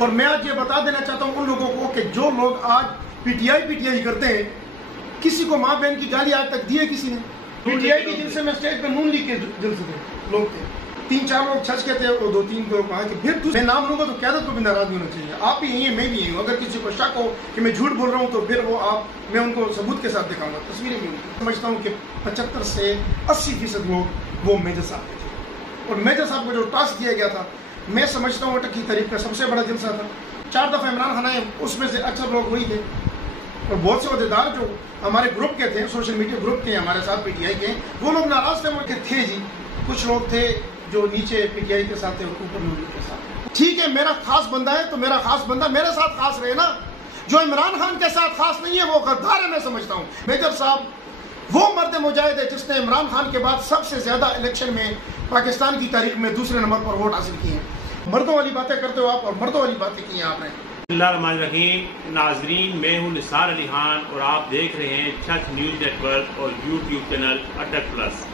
اور میں آج یہ بتا دینا چاہتا ہوں ان لوگوں کو کہ جو لوگ آج پی ٹی آئی کرتے ہیں، کسی کو ماں بہن کی گالی آج تک دی ہے کسی نے؟ پی ٹی آئی کے جلسے میں اسٹیج پہ نون لیگ کے جلسے تھے، لوگ تھے 3-4 لوگ چھچ کے تھے اور 2-3 لوگ کہا کہ پھر میں نام لوں گا تو قیادت کو بھی ناراض نہیں ہونا چاہیے. آپ بھی یہی ہیں، میں بھی یہی ہوں. اگر کسی کو شک ہو کہ میں جھوٹ بول رہا ہوں تو پھر وہ میں ان کو ثبوت کے ساتھ دکھاؤں گا، تصویریں بھی. سمجھتا ہوں کہ 75 سے 80% لوگ وہ میجر صاحب کے تھے. اور میجر صاحب کو جو ٹاسک دیا گیا تھا، میں سمجھتا ہوں اٹک کی تاریخ کا سب سے بڑا جلسہ تھا. 4 دفعہ عمران خان آئے، اس میں سے اکثر لوگ وہی تھے. اور بہت سے عہدیدار جو ہمارے گروپ کے تھے، سوشل میڈیا گروپ کے ہمارے ساتھ پی ٹی آئی کے، وہ لوگ ناراض تھے. وہ کہ تھے جی کچھ لوگ تھے جو نیچے پی ٹی آئی کے ساتھ تھے اور اوپر نون لیگ کے ساتھ. ٹھیک ہے، میرا خاص بندہ ہے تو میرا خاص بندہ میرے ساتھ خاص رہے نا. جو عمران خان کے ساتھ خاص نہیں ہے وہ غدار ہے. میں سمجھتا ہوں میجر صاحب وہ مرد مجاہد ہے جس نے عمران خان کے بعد سب سے زیادہ الیکشن میں پاکستان کی تاریخ میں دوسرے نمبر پر ووٹ حاصل کیے ہیں. مردوں والی باتیں کرتے ہو آپ، اور مردوں والی باتیں کی ہیں آپ نے. بسم اللہ الرحمن الرحیم. ناظرین، میں ہوں نثار علی خان اور آپ دیکھ رہے ہیں چھچ نیوز نیٹ ورک اور یوٹیوب چینل اٹک پلس.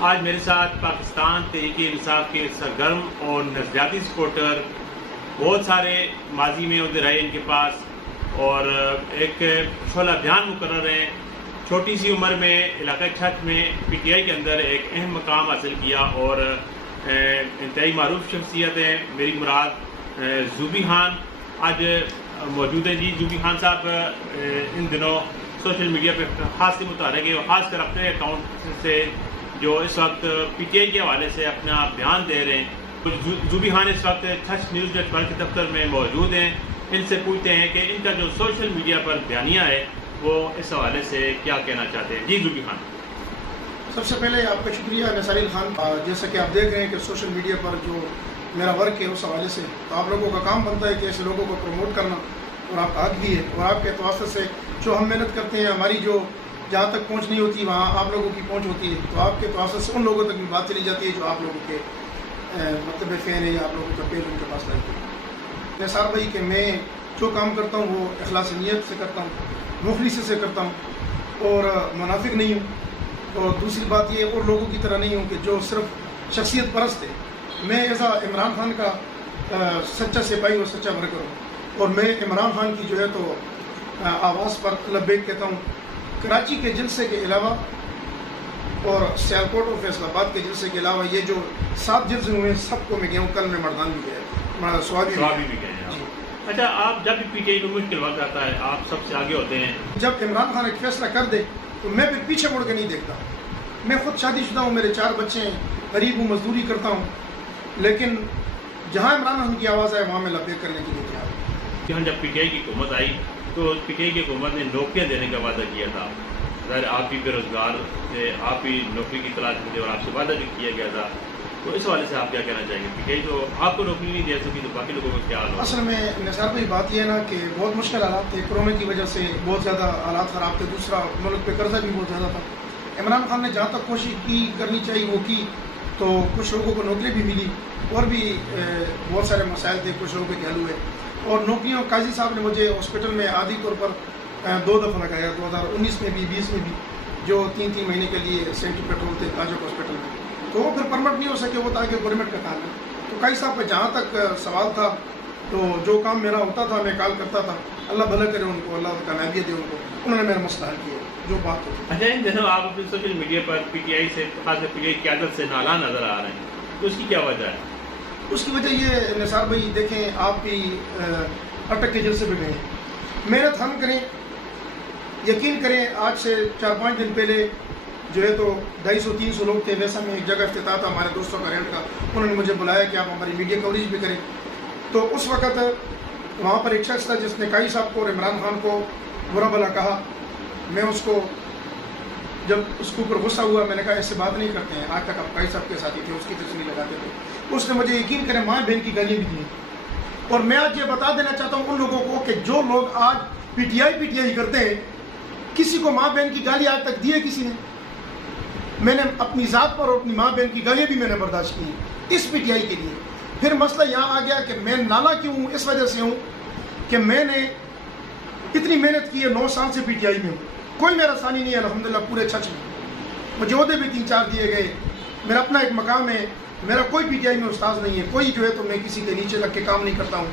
آج میرے ساتھ پاکستان تحریک انصاف کے سرگرم اور نظریاتی سپورٹر بہت سارے ماضی میں عہدے رہے ان کے پاس، اور ایک شعلہ بیان مقرر ہیں. چھوٹی سی عمر میں علاقہ چھچ میں پی ٹی آئی کے اندر ایک اہم مقام حاصل کیا اور انتہائی معروف شخصیت ہیں. میری مراد زوبی خان آج موجود ہیں. جی زوبی خان صاحب ان دنوں سوشل میڈیا پہ خاص متحرک ہے، اور خاص کر اپنے اکاؤنٹ سے جو اس وقت پی ٹی آئی کے حوالے سے اپنا بیان دے رہے ہیں. زوبی خان اس وقت چھچ نیوز نیٹ ورک کے دفتر میں موجود ہیں. ان سے پوچھتے ہیں کہ ان کا جو سوشل میڈیا پر بیانیہ ہے وہ اس حوالے سے کیا کہنا چاہتے ہیں. جی زوبی خان. سب سے پہلے آپ کا شکریہ نثار علی خان. جیسا کہ آپ دیکھ رہے ہیں کہ سوشل میڈیا پر جو میرا ورک ہے اس حوالے سے، تو آپ لوگوں کا کام بنتا ہے کہ ایسے لوگوں کو پروموٹ کرنا، اور آپ کا حق بھی ہے. اور آپ کے توسط سے جو ہم محنت کرتے ہیں، ہماری جو جہاں تک پہنچ نہیں ہوتی وہاں آپ لوگوں کی پہنچ ہوتی ہے. تو آپ کے توسط سے ان لوگوں تک بھی بات چلی جاتی ہے جو آپ لوگوں کے مطلب فین ہے، یا آپ لوگوں کا پیج ان کے پاس لائی ہے. نثار بھائی کہ میں جو کام کرتا ہوں وہ اخلاص نیت سے کرتا ہوں، مخلصی سے کرتا ہوں، اور منافق نہیں ہوں. اور دوسری بات یہ، اور لوگوں کی طرح نہیں ہوں کہ جو صرف شخصیت پرست ہے. میں ایسا عمران خان کا سچا سپاہی اور سچا ورکر ہوں، اور میں عمران خان کی جو ہے تو آواز پر لبیک کہتا ہوں. کراچی کے جلسے کے علاوہ اور سیالکوٹ اور فیصل آباد کے جلسے کے علاوہ یہ جو 7 جلسے ہوئے ہیں سب کو میں گیا ہوں. کل میں مردان بھی گیا، سوابی بھی گئے. اچھا، آپ جب بھی پی ٹی آئی کو مشکل وقت آتا ہے آپ سب سے آگے ہوتے ہیں. جب عمران خان ایک فیصلہ کر دے تو میں پھر پیچھے مڑ کے نہیں دیکھتا. میں خود شادی شدہ ہوں، میرے 4 بچے ہیں، غریب ہوں، مزدوری کرتا ہوں، لیکن جہاں عمران خان کی آواز آئے وہاں میں لبیک کرنے کے لیے تیار ہوں. یہاں جب پی ٹی آئی کی حکومت آئی تو پی ٹی آئی کی حکومت نے نوکریاں دینے کا وعدہ کیا تھا. ظاہر آپ بھی بے روزگار تھے، آپ بھی نوکری کی تلاش میں تھے، اور آپ سے وعدہ بھی کیا گیا تھا. تو اس حوالے سے آپ کیا کہنا چاہیں گے؟ پی ٹی آئی تو آپ کو نوکری نہیں دے سکی تو باقی لوگوں کو کیا حال ہو؟ اصل میں نثار بھائی بات یہ ہے نا کہ بہت مشکل حالات تھے. کورونا کی وجہ سے بہت زیادہ حالات خراب تھے. دوسرا ملک پہ قرضہ بھی بہت زیادہ تھا. عمران خان نے جہاں تک کوشش کی کرنی چاہیے وہ کی، تو کچھ لوگوں کو نوکری بھی ملی، اور بھی بہت سارے مسائل تھے کچھ لوگوں کے حل ہوئے. اور نوکریوں قاضی صاحب نے مجھے ہاسپٹل میں عادی طور پر 2 دفعہ لگایا، 2019 میں بھی 20 میں بھی، جو 3 مہینے کے لیے سینٹری پیٹرول تھے تاجک ہاسپٹل میں. تو وہ پھر پرمٹ نہیں ہو سکے، وہ تاکہ گورنمنٹ کا کام ہے. تو قاضی صاحب پہ جہاں تک سوال تھا تو جو کام میرا ہوتا تھا میں کال کرتا تھا. اللہ بھلا کرے ان کو، اللہ کامیابی دے ان کو. انہوں نے میرا مسئلہ حل کیا جو بات ہوتی. اچھا، ان دنوں آپ اپنے سوشل میڈیا پر پی ٹی آئی سے، خاص پی ٹی آئی قیادت سے نالاں نظر آ رہے ہیں، تو اس کی کیا وجہ ہے؟ اس کی وجہ یہ نثار بھائی دیکھیں، آپ بھی اٹک کے جلسے پہ گئے، محنت ہم کریں، یقین کریں. آج سے 4-5 دن پہلے جو ہے تو 250-300 لوگ تھے. ویسا میں ایک جگہ افتتاح تھا ہمارے دوستوں کا رینٹ کا، انہوں نے مجھے بلایا کہ آپ ہماری میڈیا کوریج بھی کریں. تو اس وقت وہاں پر ایک شخص تھا جس نے قاضی صاحب کو اور عمران خان کو برا بھلا کہا. میں اس کو جب اس کے اوپر غصہ ہوا میں نے کہا ایسے بات نہیں کرتے ہیں، آج تک آپ قاضی صاحب کے ساتھی تھے، اس کی تصویر لگاتے تھے. اس نے مجھے یقین کریں ماں بہن کی گالیاں بھی دی. اور میں آج یہ بتا دینا چاہتا ہوں ان لوگوں کو کہ جو لوگ آج پی ٹی آئی کرتے ہیں، کسی کو ماں بہن کی گالی آج تک دی ہے کسی نے؟ میں نے اپنی ذات پر اور اپنی ماں بہن کی گالیاں بھی میں نے برداشت کی اس پی ٹی آئی کے لیے. پھر مسئلہ یہاں آ گیا کہ میں نالا کیوں ہوں؟ اس وجہ سے ہوں کہ میں نے اتنی محنت کی ہے، 9 سال سے پی ٹی آئی میں ہوں. کوئی میرا ثانی نہیں ہے الحمدللہ پورے چھچ میں. مجھے عہدے بھی 3-4 دیے گئے، میرا اپنا ایک مقام ہے. میرا کوئی پی ٹی آئی میں استاذ نہیں ہے، کوئی جو ہے تو میں کسی کے نیچے لگ کے کام نہیں کرتا ہوں.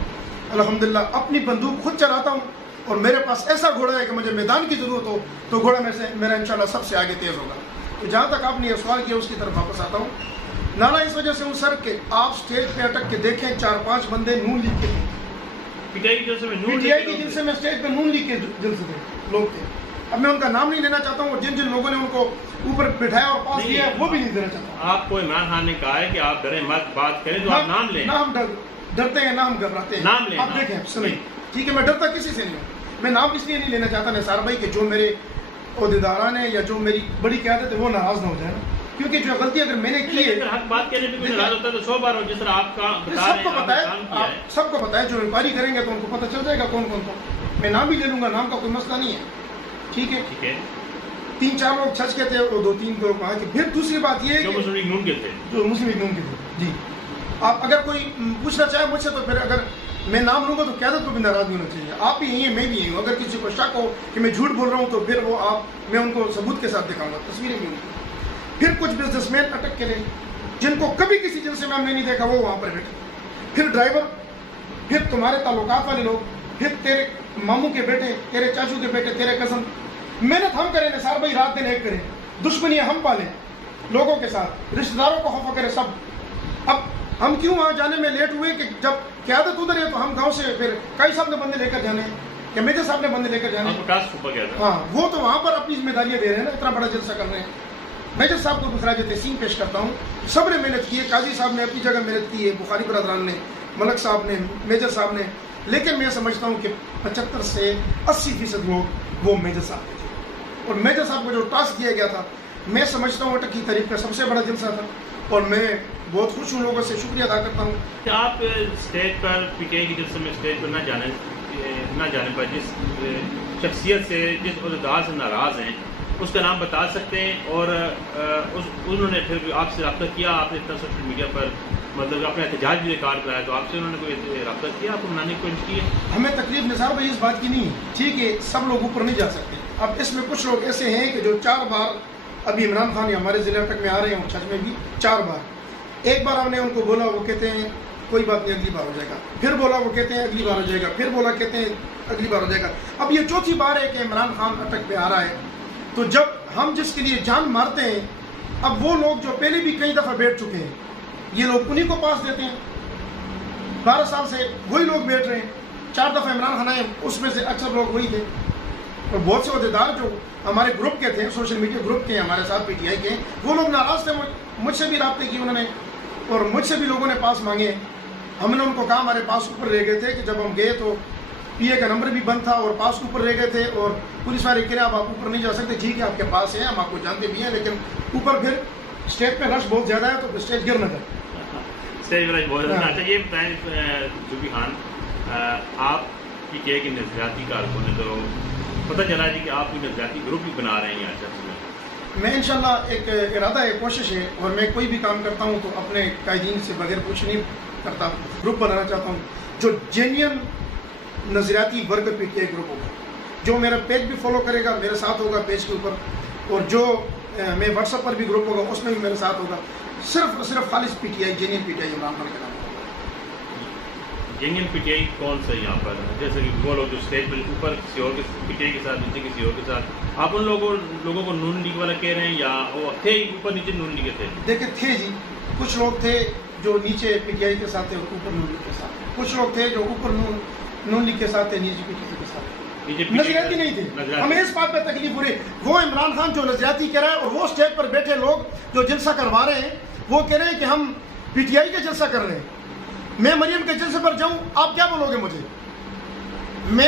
الحمدللہ اپنی بندوق خود چلاتا ہوں اور میرے پاس ایسا گھوڑا ہے کہ مجھے میدان کی ضرورت ہو تو گھوڑا میرا انشاءاللہ سب سے آگے تیز ہوگا. تو جہاں تک آپ نے یہ سوال کیا اس کی طرف واپس آتا ہوں. نانا اس وجہ سے ہوں سر کہ آپ سٹیج پہ اٹک کے دیکھیں 4-5 بندے نون لیگ کے پی ٹی آئی کی جلسے میں اسٹیج پہ نون لیگ کے جلسے تھے لوگ تھے. اب میں ان کا نام نہیں لینا چاہتا ہوں اور جن لوگوں نے ان کو اوپر بٹھایا اور پاس دیا وہ بھی نہیں دینا چاہتا. آپ کو عمران خان نے کہا ہے کہ آپ ڈریں مت, بات کریں تو آپ نام لیں. نہ ہم ڈرتے ہیں نہ ہم گھبراتے ہیں. نام لیں. آپ دیکھیں سنیں ٹھیک ہے, میں ڈرتا کسی سے نہیں ہوں. میں نام اس لیے نہیں لینا چاہتا نثار بھائی کہ جو میرے عہدیداران ہیں یا جو میری بڑی قیادت ہے وہ ناراض نہ ہو جائے, کیونکہ جو غلطی اگر میں نے کی ہے حق بات کہنے پہ کوئی ناراض ہوتا ہے تو 100 بار ہو. جس طرح آپ کا سب کو پتا ہے, سب کو پتا ہے, جو انکوائری کریں گے تو ان کو پتہ چل جائے گا کون کون تھا. میں نام بھی لے لوں گا, نام کا کوئی مسئلہ نہیں ہے. ٹھیک ہے 3-4 لوگ چھچ کے تھے اور 2-3 لوگ کہا کہ پھر دوسری بات یہ ہے کہ مسلم لیگ نون کے تھے, جو مسلم لیگ نون کے تھے. جی آپ اگر کوئی پوچھنا چاہے مجھ سے تو پھر اگر میں نام لوں گا تو قیادت کو بھی ناراض نہیں ہونا چاہیے. آپ بھی یہی ہیں میں بھی یہی ہوں. اگر کسی کو شک ہو کہ میں جھوٹ بول رہا ہوں تو پھر وہ میں ان کو ثبوت کے ساتھ دکھاؤں گا, تصویریں بھی. پھر کچھ بزنس مین اٹک کے رہے جن کو کبھی کسی جلسے میں ہم نے نہیں دیکھا وہ وہاں پر بیٹھے. پھر ڈرائیور, پھر تمہارے تعلقات والے لوگ, پھر تیرے ماموں کے بیٹے, تیرے چاچو کے بیٹے, تیرے کزن. محنت ہم کریں نثار بھائی, رات دن ایک کریں, دشمنیاں ہم پالیں لوگوں کے ساتھ, رشتہ داروں کو خفا کریں سب. اب ہم کیوں وہاں جانے میں لیٹ ہوئے کہ جب قیادت ادھر ہے تو ہم گاؤں سے پھر کئی صاحب نے بندے لے کر جانے ہیں یا میجر صاحب نے بندے لے کر جانے ہیں. ہاں وہ تو وہاں پر اپنی ذمہ داریاں دے رہے ہیں نا, اتنا بڑا جلسہ کر رہے ہیں. میجر صاحب کو خراج تحسین پیش کرتا ہوں. سب نے محنت کی ہے, قاضی صاحب نے اپنی جگہ محنت کی ہے, بخاری برادران نے, ملک صاحب نے, میجر صاحب نے. لیکن میں سمجھتا ہوں کہ 75 سے 80% لوگ وہ میجر صاحب کے تھے. اور میجر صاحب کو جو ٹاسک دیا گیا تھا میں سمجھتا ہوں اٹک کی تاریخ کا سب سے بڑا جلسہ تھا اور میں بہت خوش ہوں, لوگوں سے شکریہ ادا کرتا ہوں. کیا آپ اسٹیج پر پی ٹی آئی کی جلسے میں اسٹیج پر نہ جانے پر جس شخصیت سے, جس عہدیدار سے ناراض ہیں اس کا نام بتا سکتے ہیں؟ اور انہوں نے پھر آپ سے رابطہ کیا, آپ نے اتنا سوشل میڈیا پر مطلب اپنا احتجاج بھی ریکارڈ کرایا, تو آپ سے انہوں نے کوئی رابطہ کیا, آپ کو منانے کی کوشش کی ہے؟ ہمیں تکلیف نثار بھائی اس بات کی نہیں ہے. ٹھیک ہے سب لوگ اوپر نہیں جا سکتے. اب اس میں کچھ لوگ ایسے ہیں کہ جو 4 بار ابھی عمران خان یا ہمارے ضلع تک میں آ رہے ہیں اور چھچ میں بھی 4 بار. ایک بار ہم نے ان کو بولا وہ کہتے ہیں کوئی بات نہیں اگلی بار ہو جائے گا, پھر بولا وہ کہتے ہیں اگلی بار ہو جائے گا, پھر بولا کہتے ہیں اگلی بار ہو جائے گا. اب یہ 4تھی بار ہے کہ عمران خان اٹک پہ آ رہا ہے. تو جب ہم جس کے لیے جان مارتے ہیں, اب وہ لوگ جو پہلے بھی کئی دفعہ بیٹھ چکے ہیں یہ لوگ انہیں کو پاس دیتے ہیں. 12 سال سے وہی لوگ بیٹھ رہے ہیں. 4 دفعہ عمران خان آئے, اس میں سے اکثر لوگ وہی تھے. اور بہت سے عہدیدار جو ہمارے گروپ کے تھے, سوشل میڈیا گروپ کے ہمارے ساتھ پی ٹی آئی کے, وہ لوگ ناراض تھے. مجھ سے بھی رابطے کی انہوں نے اور مجھ سے بھی لوگوں نے پاس مانگے. ہم نے ان کو کہا ہمارے پاس اوپر رہ گئے تھے کہ جب ہم گئے تو پی اے کا نمبر بھی بند تھا اور پاس اوپر رہ گئے تھے اور پولیس والے کہہ رہے آپ اوپر نہیں جا سکتے. ٹھیک ہے آپ کے پاس ہیں, ہم آپ کو جانتے بھی ہیں, لیکن اوپر پھر اسٹیج پہ رش بہت زیادہ ہے تو اسٹیج گر نہ جائے. اسٹیج رش بہت زیادہ. اچھا یہ بتائیں زوبی خان, آپ پی ٹی آئی کے نظریاتی کارکن ہیں تو پتہ چلا جی کہ آپ کوئی نظریاتی گروپ بھی بنا رہے ہیں یہاں چرچ میں. میں انشاءاللہ ایک ارادہ ہے, کوشش ہے, اور میں کوئی بھی کام کرتا ہوں تو اپنے قائدین سے بغیر کچھ نہیں کرتا. گروپ بنانا چاہتا ہوں جو جینین نظریاتی ورک پی ٹی آئی گروپ ہوگا, جو میرا پیج بھی فالو کرے گا میرے ساتھ ہوگا پیج کے اوپر, اور جو میں واٹس ایپ پر بھی گروپ ہوگا اس میں بھی میرے ساتھ ہوگا. صرف اور صرف خالص P T I, genuine P T I Imran Khan کے نام. جینین پی ٹی آئی کون سا یہاں پر, جیسے کہ وہ لوگ جو اسٹیج پر اوپر کسی اور کے پی ٹی آئی کے ساتھ, نیچے کسی اور کے ساتھ, آپ ان لوگوں کو نون لیگ والا کہہ رہے ہیں یا وہ تھے اوپر نیچے نون لیگ تھے؟ دیکھیں تھے جی, کچھ لوگ تھے جو نیچے پی ٹی آئی کے ساتھ تھے اور اوپر نون لیگ کے ساتھ, کچھ لوگ تھے جو اوپر نون لیگ کے ساتھ تھے, نیچے پی ٹی آئی کے ساتھ. نظریاتی نہیں تھے. ہمیں اس بات پہ تکلیف ہو رہی, وہ عمران خان جو نظریاتی کہہ رہا ہے اور وہ اسٹیج پر بیٹھے لوگ جو جلسہ کروا رہے ہیں وہ کہہ رہے ہیں کہ ہم پی ٹی آئی کا جلسہ کر رہے ہیں. میں مریم کے جلسے پر جاؤں, آپ کیا بولو گے مجھے؟ میں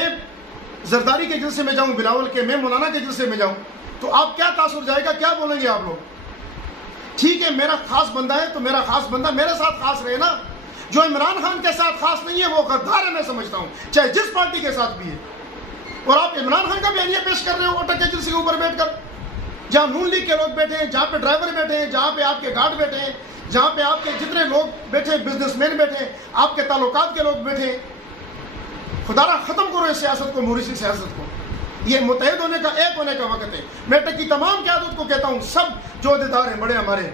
زرداری کے جلسے میں جاؤں, بلاول کے, میں مولانا کے جلسے میں جاؤں, تو آپ کیا تاثر جائے گا, کیا بولیں گے آپ لوگ؟ ٹھیک ہے میرا خاص بندہ ہے تو میرا خاص بندہ میرے ساتھ خاص رہے نا. جو عمران خان کے ساتھ خاص نہیں ہے وہ غدار ہے, میں سمجھتا ہوں, چاہے جس پارٹی کے ساتھ بھی ہے. اور آپ عمران خان کا بیانیہ پیش کر رہے ہو اٹک کے جلسے کے اوپر بیٹھ کر, جہاں نون لیگ کے لوگ بیٹھے ہیں, جہاں پہ ڈرائیور بیٹھے ہیں, جہاں پہ آپ کے گارڈ بیٹھے ہیں, جہاں پہ آپ کے جتنے لوگ بیٹھے, بزنس مین بیٹھے, آپ کے تعلقات کے لوگ بیٹھے. خدا را ختم کرو اس سیاست کو, موریثی سیاست کو. یہ متحد ہونے کا, ایک ہونے کا وقت ہے. میں اٹک کی تمام قیادت کو کہتا ہوں, سب جو عہدیدار ہیں بڑے ہمارے,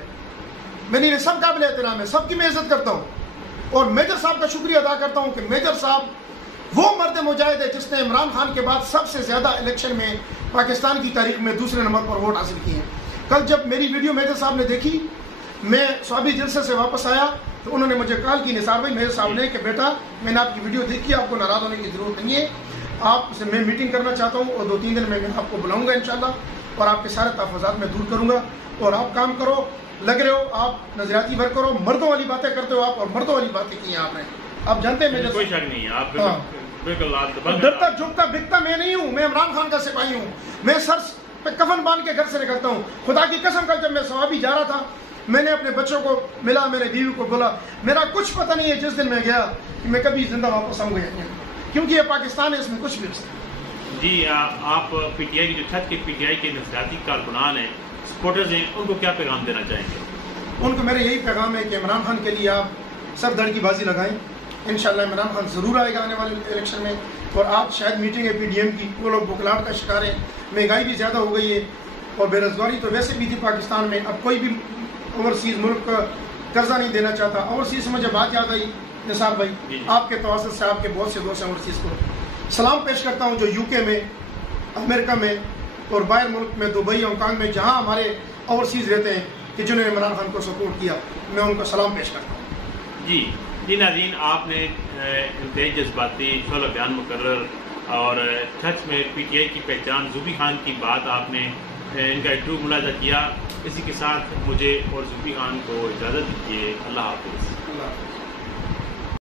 میں نہیں, سب قابل احترام ہے, سب کی میں عزت کرتا ہوں. اور میجر صاحب کا شکریہ ادا کرتا ہوں کہ میجر صاحب وہ مرد مجاہد ہے جس نے عمران خان کے بعد سب سے زیادہ الیکشن میں پاکستان کی تاریخ میں دوسرے نمبر پر ووٹ حاصل کیے ہیں. کل جب میری ویڈیو میجر صاحب نے دیکھی, میں صحابی جلسے سے واپس آیا تو انہوں نے مجھے کال کی, نثار بھائی میجر صاحب نے, کہ بیٹا میں نے آپ کی ویڈیو دیکھی, آپ کو ناراض ہونے کی ضرورت نہیں ہے, آپ سے میں میٹنگ کرنا چاہتا ہوں اور 2-3 دن میں آپ کو بلاؤں گا انشاءاللہ, اور آپ کے سارے تحفظات میں دور کروں گا, اور آپ کام کرو, لگ رہے ہو آپ نظریاتی ورک کرو, مردوں والی باتیں کرتے ہو آپ, اور مردوں والی باتیں کی ہیں آپ نے, آپ جانتے ہیں کوئی شک نہیں ہے, آپ بالکل ڈرتا جھکتا بکتا میں نہیں ہوں, میں عمران خان کا سپاہی ہوں, میں سر پہ کفن باندھ کے گھر سے نکلتا ہوں. خدا کی قسم, کل جب میں صوابی جا رہا تھا, میں نے اپنے بچوں کو ملا, میرے بیوی کو بولا, میرا کچھ پتہ نہیں ہے جس دن میں گیا کہ میں کبھی زندہ واپس آؤں گا, کیونکہ یہ پاکستان ہے, اس میں کچھ بھی ہو سکتا ہے. جی, آپ پی ٹی آئی کی جو چھت کے پی ٹی آئی کے نفسیاتی کارکنان ہیں, سپورٹرز ہیں, ان کو کیا پیغام دینا چاہیں گے؟ ان کو میرا یہی پیغام ہے کہ عمران خان کے لیے آپ سر دڑ کی بازی لگائیں, انشاءاللہ عمران خان ضرور آئے گا آنے والے الیکشن میں. اور آج شاید میٹنگ ہے پی ڈی ایم کی, وہ لوگ بکلاٹ کا شکار ہیں, مہنگائی بھی زیادہ ہو گئی ہے, اور بے روزگاری تو ویسے بھی تھی پاکستان میں, اب کوئی بھی اوورسیز ملک کا قرضہ نہیں دینا چاہتا. اوورسیز سے مجھے بات یاد آئی نثار بھائی, آپ کے توسط سے آپ کے بہت سے دوست ہیں اوورسیز کو سلام پیش کرتا ہوں, جو یو کے میں, امریکہ میں, اور باہر ملک میں, دبئی, ہانگ کانگ میں, جہاں ہمارے اوورسیز رہتے ہیں, کہ جنہوں نے عمران خان کو سپورٹ کیا, میں ان کو سلام پیش کرتا ہوں. جی ناظرین, آپ نے انتہائی جذباتی شعلہ بیان مقرر اور چھت میں پی ٹی آئی کی پہچان زوبی خان کی بات آپ نے ان کا انٹرویو ملاحظہ کیا. اسی کے ساتھ مجھے اور زوبی خان کو اجازت دیجیے. اللہ حافظ.